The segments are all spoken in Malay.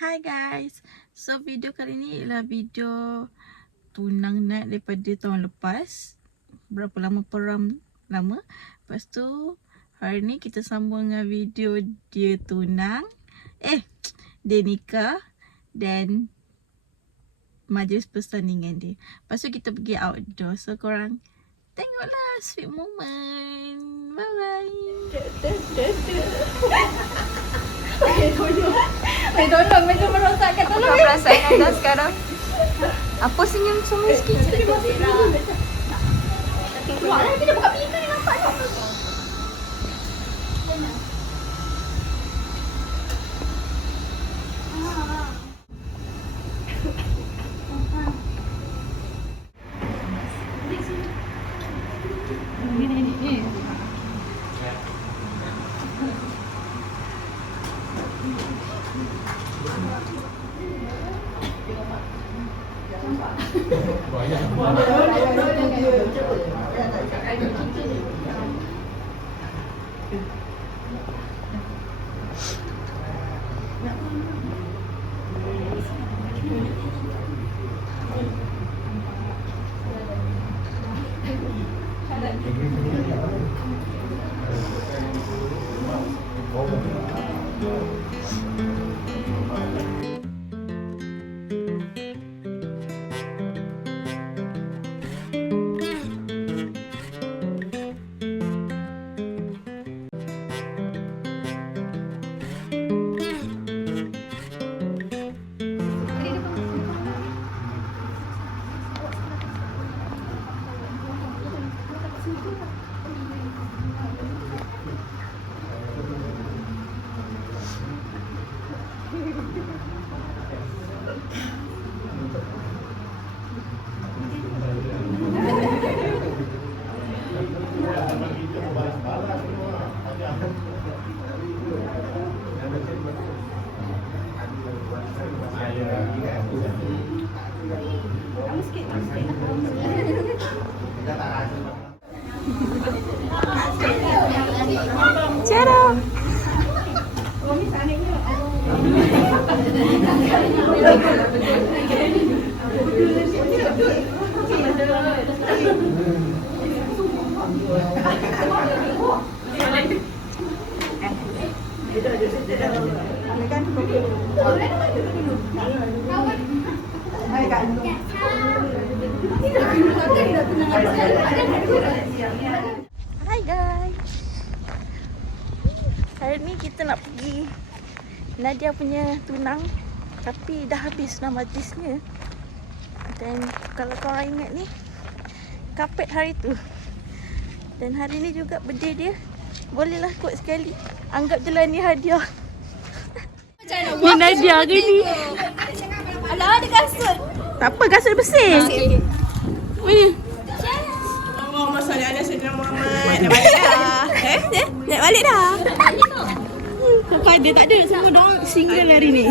Hi guys, so video kali ni ialah video tunang night daripada tahun lepas. Berapa lama perang lama. Lepas tu hari ni kita sambung dengan video dia tunang, dia nikah dan majlis pertandingan dia. Lepas tu kita pergi outdoor, so korang tengoklah sweet moment. Bye bye. Tolong macam merosakkan. Tolong perasaan anda sekarang. Apa senyum-senyum sikit? Keluar lah, kita buka pintu ni nampak tak? Cara. Hai guys, hari ni kita nak pergi Nadia punya tunang, tapi dah habis dah majlisnya. Dan kalau korang ingat ni, kapet hari tu. Dan hari ni juga birthday dia. Bolehlah kot sekali, anggap je lah ni hadiah. Ni Nadia ke ni? Alah, ada kasut. Tak apa, kasut bersih. Wih. Allahumma salli ala sayyidina Muhammad. Dah balik dah. Dah balik dah. Kau ada tak ada? Semua dah single hari ni.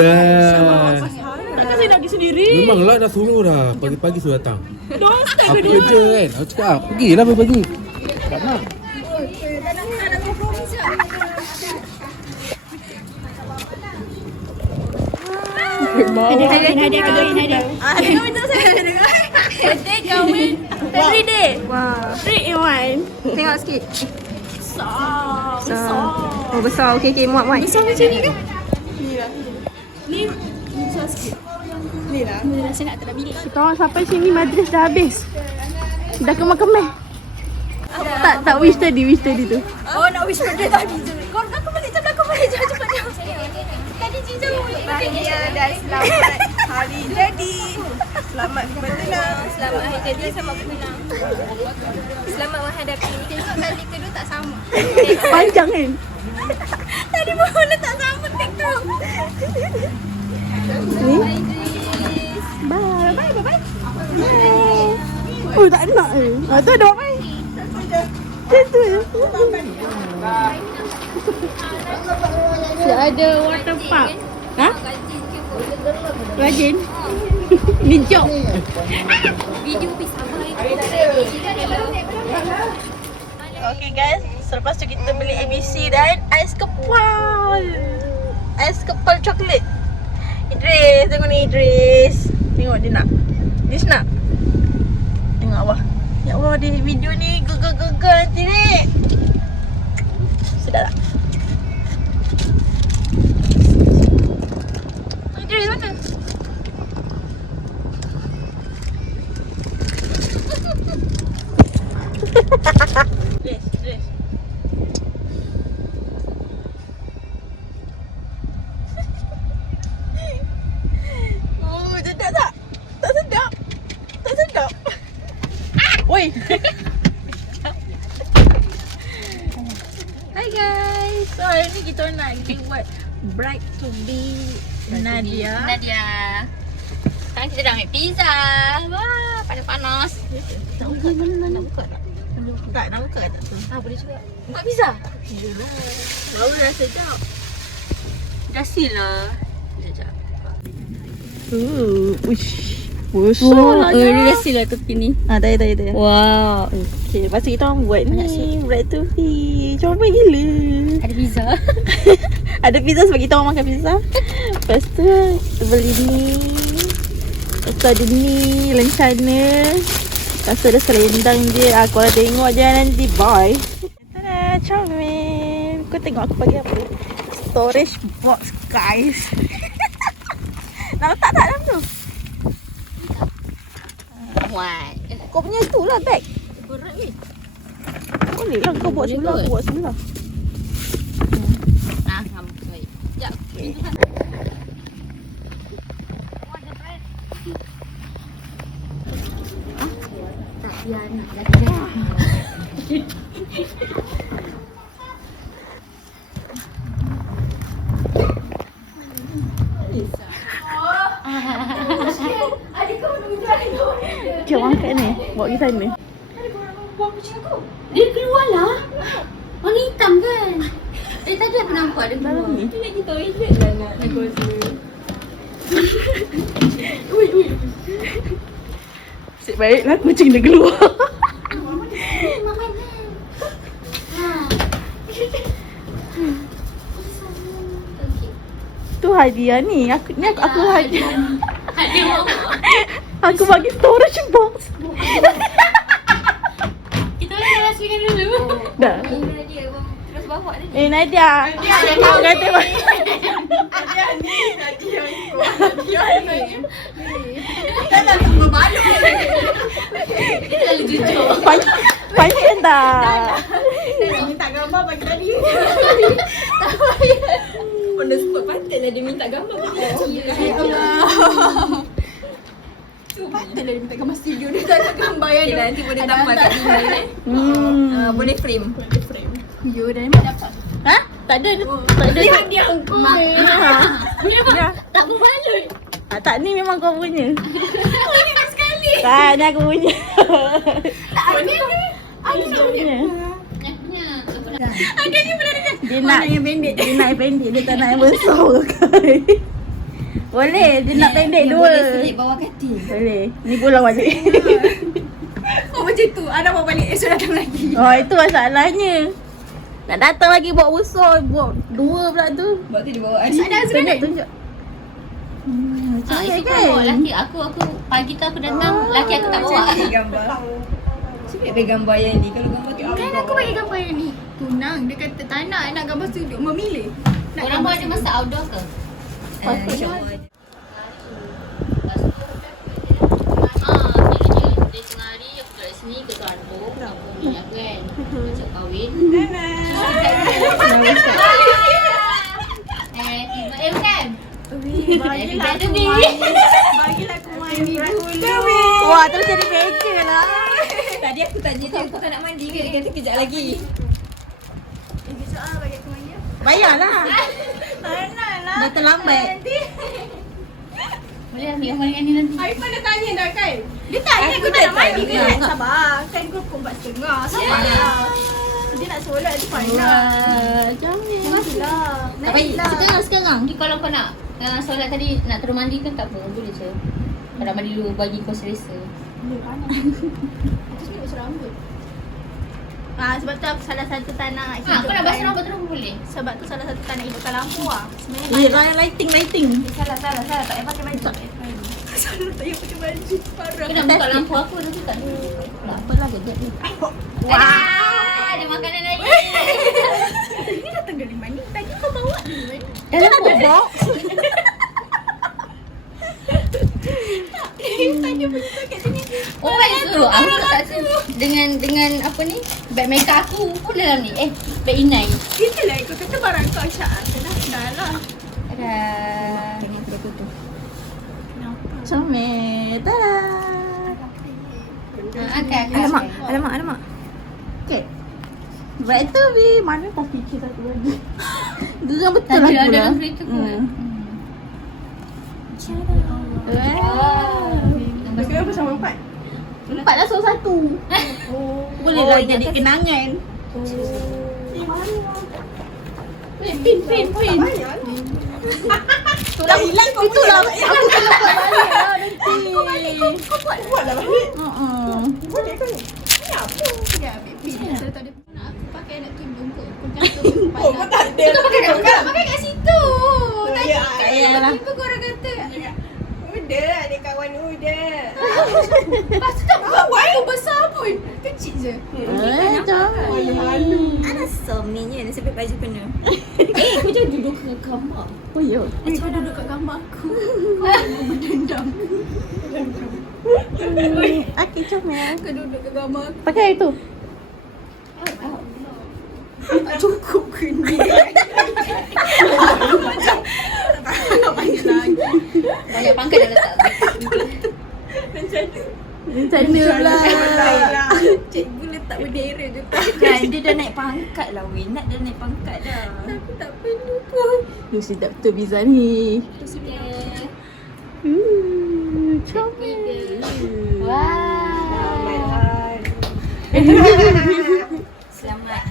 Lah. Takkan saya nak pergi sendiri? Memanglah dah suruh dah. Pagi-pagi suruh datang. Diorang start Apa ke dia? kerja kan? Aku cakap, pergilah pagi-pagi. Tak nak. Nadia kahwin tak saya? Birthday kahwin every day. Wow. 3 in 1. Tengok sikit. Besar. Oh besar. Okey muat. Besar macam ni kan? Ni besar sikit. Ni lah. Saya nak tak bilik. Kita orang sampai sini majlis dah habis. Dah kemah-kemah. Tak wish tadi tu. Oh nak wish birthday tadi tu. Kau aku balik belakang balik cepat. Tadi cincang boleh. Bahagia dan selamat hari jadi. Selamat bertunang. Selamat hari jadi, selamat bertunang. Selamat menghadapi. Tengok kali kedua tak sama. Panjang kan? Tadi mula tak sama TikTok. Ni. Bye. Oh tak nak tu ada apa? Macam tu je. Ada water park. Ha? Rajin. Ni job. Video pisah baik. Okay guys, selepas tu kita beli ABC dan ais kepal. Ais kepal coklat. Idris, tengok ni Idris. Tengok dia nak. Idris nak. Tengok Allah. Ya Allah, di video ni gegar-gegar nanti ni. Sedap tak? Idris mana? Idris. Oh, sedap tak? Tak sedap. Tak sedap. Oi. Hi guys. So hari ni kita nak buat bride to be Nadia. Sekarang kita dah ambil pizza. Wah, panas-panas. Nak buka mana? Nak buka tak? Tak, nak buka tak tu? Boleh juga. Buat pizza? Yelah. Bau dah sedap. Dah seal lah. Sekejap. Uish. Besar Dia dah seal lah tepi ni. tak payah. Wow. Okay, lepas tu kita orang buat ni bride to be. Comel gila. Ada pizza. Ada pizza sebab kita orang makan pizza. Lepas tu kita beli ni. Lepas tu ada ni lencana. Lepas tu ada selendang dia. Aku nak tengok je nanti. Bye. Tada, comel. Kau tengok aku bagi apa? Storage box guys. Nak letak tak dalam tu? What? Kau punya tu lah bag. Berat weh. Boleh lah kau buat sebelah. Aku buat sebelah. Ngam. Baik. Sekejap. Okay. Tak, biar anak dah. Jom angkat ni. Bawa pergi sana. Dia keluar lah. Warna hitam kan? Tadi aku nampak dia keluar. Dalam ni. Dia nak kita toilet lah nak negosi. Nasib baiklah kucing dia keluar. Makan kan? Tu hadiah ni. Aku hadiah. Ada mama. Aku bagi storage box. Kita orang rahsiakan dulu. Dah. Ini dia terus bawa dia. Nadia. Kau kata apa? Dia terlalu jujur. Panjang tak? Minta gambar bagi tadi. On the spot patutlah dia minta gambar bagi tadi. Ya Allah. Patutlah dia minta gambar studio. Dia tak ada gambar yang dia nanti boleh tambah kat sini. Boleh frame. Yo, dari mana dapat? Ha? Tak ada. Tak ada. Dia Tak berbaloi. Tak ni memang kau punya. Banyak sekali. Tak, ni aku punya. Tak ada ni. Aku punya. Yang punya. Ada ni pernah ada. Dia nak yang pendek. Dia nak yang pendek. Dia tak nak yang besar kan. Boleh. Dia nak pendek dua. Boleh selit bawah katil. Boleh. Ni pulang balik. Oh macam tu. Ada bawa balik esok datang lagi. Oh, itu masalahnya. Nak datang lagi bawa besar. Bawa dua pula tu. Waktu dia bawa ada sebenarnya. Tunjuk. Macam Itu kan? kau bawa laki aku pagi tu aku datang, laki aku tak bawa. Gambar. Sebab bagi gambar yang ni. Kalau gambar tu Kan aku bagi gambar yang ni. Tunang dia kata tak nak gambar studio, memilih. Orang buat ada masa outdoor ke? InsyaAllah. Dia tengah hari aku kat sini ke kantor, aku ni aku kan macam kahwin. Bukan? Bagilah aku mandi dulu. Wah, terus jadi meja lah. Tadi aku tanya dia, kau tak nak mandi ke? Dia kata kejap lagi. Bayarlah. Dah terlambat. Boleh ambil gambar dengan ni nanti. Arifan dah tanya dah kan? Dia tanya aku tak nak mandi ke? Sabar. Kan kau pukul 4.30. Sabar lah. Dia nak solat dia final. Tapi sekarang kalau kau nak solat tadi nak terus mandi kan tak apa, boleh je. Kau nak mandi dulu bagi kau selesa. Sebab tu aku salah satu tak nak Kau nak basuh rambut terus boleh? Sebab tu salah satu tak nak hidupkan lampu lah. Sebenarnya Lighting. Salah. Tak payah pakai baju. salah tak payah pakai baju. Parah. Kau nak buka lampu aku nanti tak ada. Tak apalah, kejap ni. Ada makanan lagi. Ini datang dari mana? Tadi kau bawa dari mana? Dalam box. Tadi boleh pakai sini. Oh, kan suruh aku tak dengan apa ni? Beg makeup aku pun dalam ni. Beg inai. Itulah aku kata barang kau Aisyah. Dah lah. Ada. Tengok aku dah tutup. Kenapa? Comel. Tada. Okay. Alamak. Okay. Baik tu Bi. Mana tak fikir satu lagi. Geram betul Tak lah ada tu lah. dalam fridge tu kot. Kenapa sama 4? 4 dah suruh 1. Boleh lah jadi kenangan. Pin. Dah hilang kau itulah. Aku kena buat balik lah nanti. Kau buat lah balik. Boleh kan? Ya, ambil pin. Saya tak ada. Aku pakai nak tudung kot. Kau jangan Oh, kau tak ada. Kau pakai kat situ. Tadi Ya, kan yalah. tiba-tiba korang kata. Udah, ada kawan udah. Lepas tu tak buat tu besar pun. Kecil je. Comel. Malu. Anak sominya nasib baik baju kena. Kau jangan duduk ke kamar. Oh ya. Kau duduk kat gambar aku. Kau berdendam. Aki comel. Kau duduk kat gambar aku. Pakai itu. Tak cukup ke ni? Banyak pangkat dah letak. Macam mana lah. Cikgu letak bendera je tak. Kan, dia dah naik pangkat lah weh. Nak dah naik pangkat dah. Aku tak perlu pun. Sedap betul Biza ni. Comel. Selamat Wah. Hai. Selamat.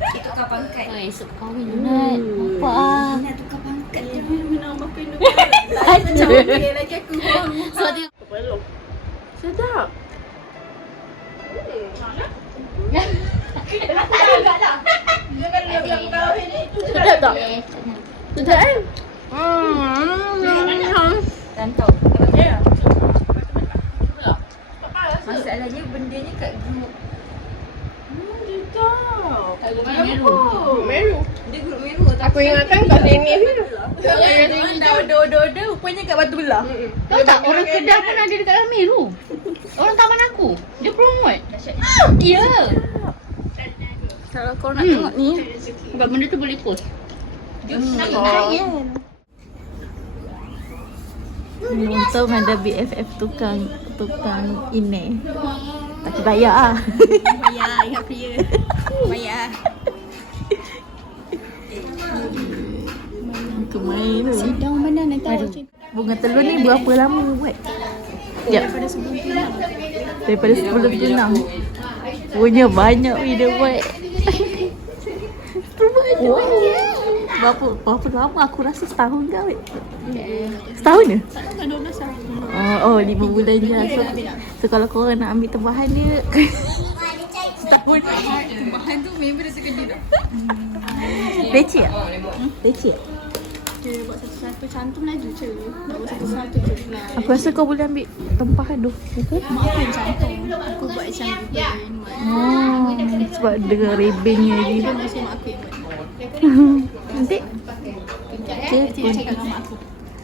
Kita tukar pangkat. Oi, esok kahwin Nat. Apa? Nak tukar pangkat je. Nama penu. Macam okey lagi aku. Sebab dia Sedap. Sedap tak? Sedap kan? Tantau. Masalahnya bendanya kat grup. Meru. Dia grup Meru. Aku ingatkan kat sini ni. Dah rupanya kat Batu Belah. Tahu tak orang Kedah pun ada dekat dalam Meru. Orang taman aku. Dia promote. Ya. Kalau kau nak tengok ni. Sebab benda tu boleh post. Untung ada BFF tukang ini. Tak bayar ah. Bayar, ingat free. Bayar. Kemain tu. Sidang mana nanti aku Bunga telur ni berapa lama buat? Ya. Daripada sebelum tunang. Punya banyak video buat. Berapa lama? Aku rasa setahun ke weh? Setahun ke? 12 tahun. Oh 5 bulan je. So kalau korang nak ambil tambahan dia setahun. Bahan tu member dah terkedir dah. Leceh tak? Leceh? Dia buat satu-satu cantum laju je. Buat satu-satu je lah. Aku rasa kau boleh ambil tempahan tu. Mak aku yang cantum. Aku buat macam ribbon. Sebab dengan rebengnya lagi. Ribbon masih mak aku yang buat. Nanti Nanti dia cakap dengan mak aku.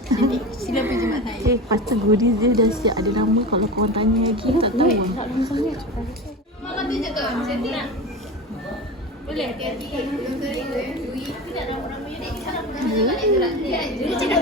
Nanti sila pergi mak saya. pasal goodies dia dah siap ada nama. Kalau korang tanya lagi tak tahu. Mama tunjuk tu. Cantik. Boleh hati-hati. Dia cakap